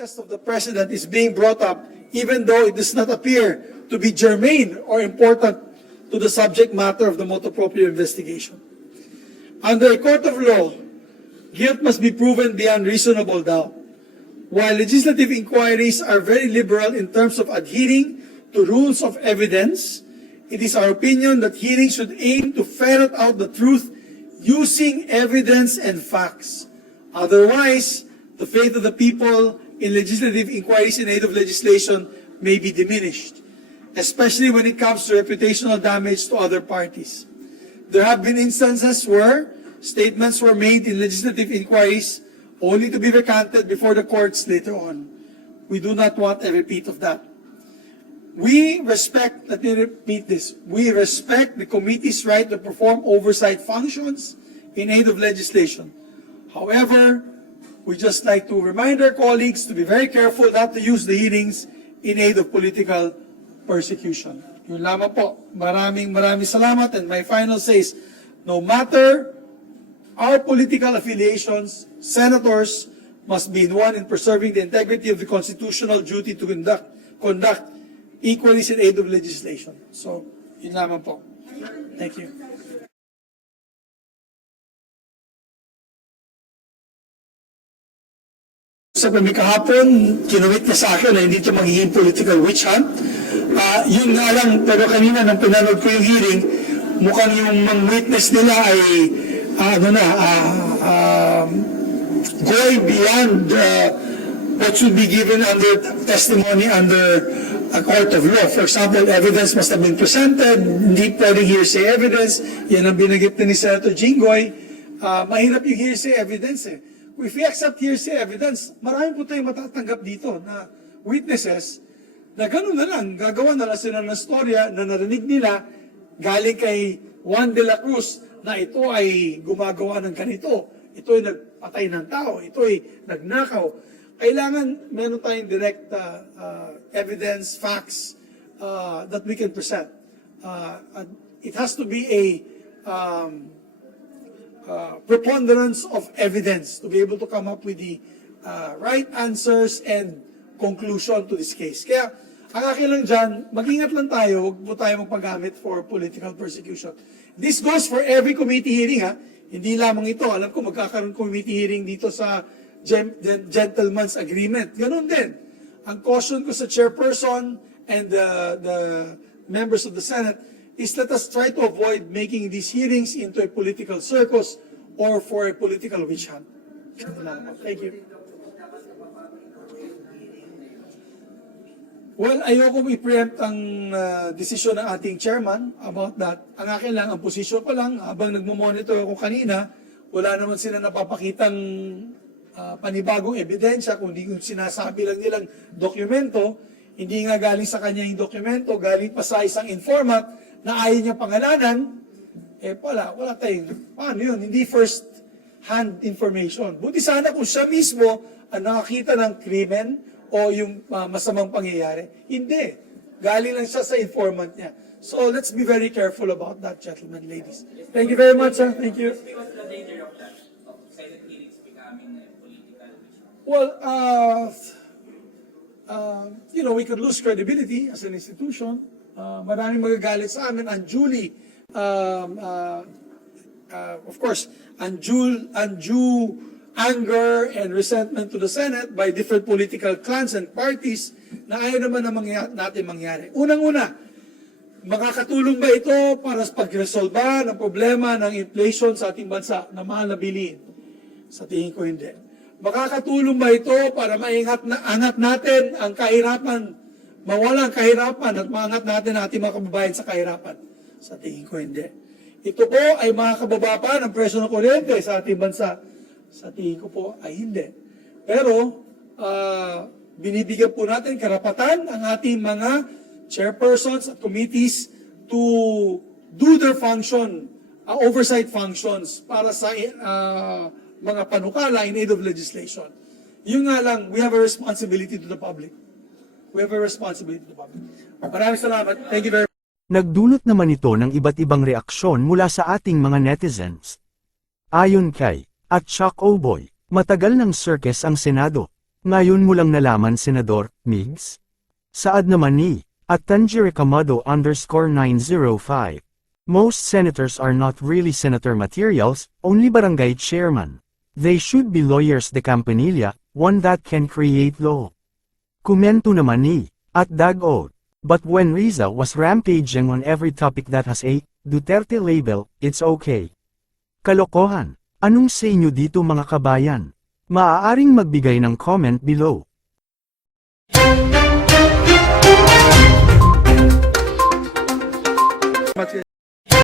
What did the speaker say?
Of the president is being brought up, even though it does not appear to be germane or important to the subject matter of the motu proprio investigation. Under a court of law, guilt must be proven beyond reasonable doubt. While legislative inquiries are very liberal in terms of adhering to rules of evidence, it is our opinion that hearings should aim to ferret out the truth using evidence and facts. Otherwise, the faith of the people in legislative inquiries in aid of legislation may be diminished, especially when it comes to reputational damage to other parties. There have been instances where statements were made in legislative inquiries only to be recanted before the courts later on. We do not want a repeat of that. We respect, let me repeat this, we respect the committee's right to perform oversight functions in aid of legislation. However, we just like to remind our colleagues to be very careful not to use the hearings in aid of political persecution. Yun lamang po. Maraming salamat. And my final says, no matter our political affiliations, senators must be one in preserving the integrity of the constitutional duty to conduct equally in aid of legislation. So, yun lamang po. Thank you. Sa kami kahapon, kinuwit niya sa akin na hindi ito magiging political witch hunt. Yun nga lang, pero kanina nang pinanood ko yung hearing, mukhang yung mga witness nila ay going beyond what should be given under testimony under a court of law. For example, evidence must have been presented, hindi pwedeng hearsay evidence. Yan ang binagip ni Senator Jinggoy. Mahirap yung hearsay evidence eh. If we accept hearsay evidence, marami po tayong matatanggap dito na witnesses na gano'n na lang, gagawa na lang sila ng storya na narinig nila galing kay Juan de la Cruz na ito ay gumagawa ng ganito, ito ay nagpatay ng tao, ito ay nagnakaw. Kailangan meron tayong direct evidence, facts that we can present. It has to be a preponderance of evidence to be able to come up with the right answers and conclusion to this case. Kaya, ang akin lang dyan, mag-ingat lang tayo, huwag po tayo magpagamit for political persecution. This goes for every committee hearing, ha? Hindi lamang ito. Alam ko, magkakaroon committee hearing dito sa gentleman's agreement. Ganon din. Ang caution ko sa chairperson and the members of the Senate is let us try to avoid making these hearings into a political circus or for a political witch hunt. Thank you. Well, ayoko i-preempt ang desisyon ng ating chairman about that. Ang akin lang, ang posisyon ko lang, habang nagmamonitor ako kanina, wala naman sila napapakitang panibagong ebidensya, kundi kung sinasabi lang nilang dokumento, hindi nga galing sa kanya yung dokumento, galing pa sa isang informant, na ayaw niya pangalanan, wala tayong, paano yun? Hindi first hand information. Buti sana kung siya mismo ang nakakita ng krimen o yung masamang pangyayari. Hindi. Galing lang siya sa informant niya. So let's be very careful about that, gentlemen, ladies. Thank you very much, sir. Thank you. Because the danger of that, of Senate hearings becoming a political issue. Well, we could lose credibility as an institution. Maraming magagalit sa amin, unduly, of course, undue anger and resentment to the Senate by different political clans and parties na ayaw naman na natin mangyari. Unang-una, makakatulong ba ito para sa pag-resolba ng problema ng inflation sa ating bansa na mahal na bilihin? Sa tingin ko hindi. Makakatulong ba ito para angat natin ang kahirapan, mawala ang kahirapan at maangat natin ang ating mga kababayan sa kahirapan? Sa tingin ko hindi. Ito po ay makakababa pa ng presyo ng kuryente sa ating bansa. Sa tingin ko po ay hindi. Pero binibigyan po natin karapatan ang ating mga chairpersons at committees to do their function, oversight functions para sa mga panukala in aid of legislation. Yun nga lang, we have a responsibility to the public. We have a responsibility to the public. Maraming salamat. Thank you very much. Nagdulot naman ito ng iba't ibang reaksyon mula sa ating mga netizens. Ayon kay @ShockOboy, matagal ng circus ang Senado. Ngayon mo lang nalaman Senador, Migs? Saad naman ni, at Tanjiro Kamado _905. Most senators are not really senator materials, only barangay chairman. They should be lawyers de Campanilla, one that can create law. Komento naman ni, at Dagod. But when Riza was rampaging on every topic that has a Duterte label, it's okay. Kalokohan. Anong sa inyo dito mga kabayan? Maaaring magbigay ng comment below.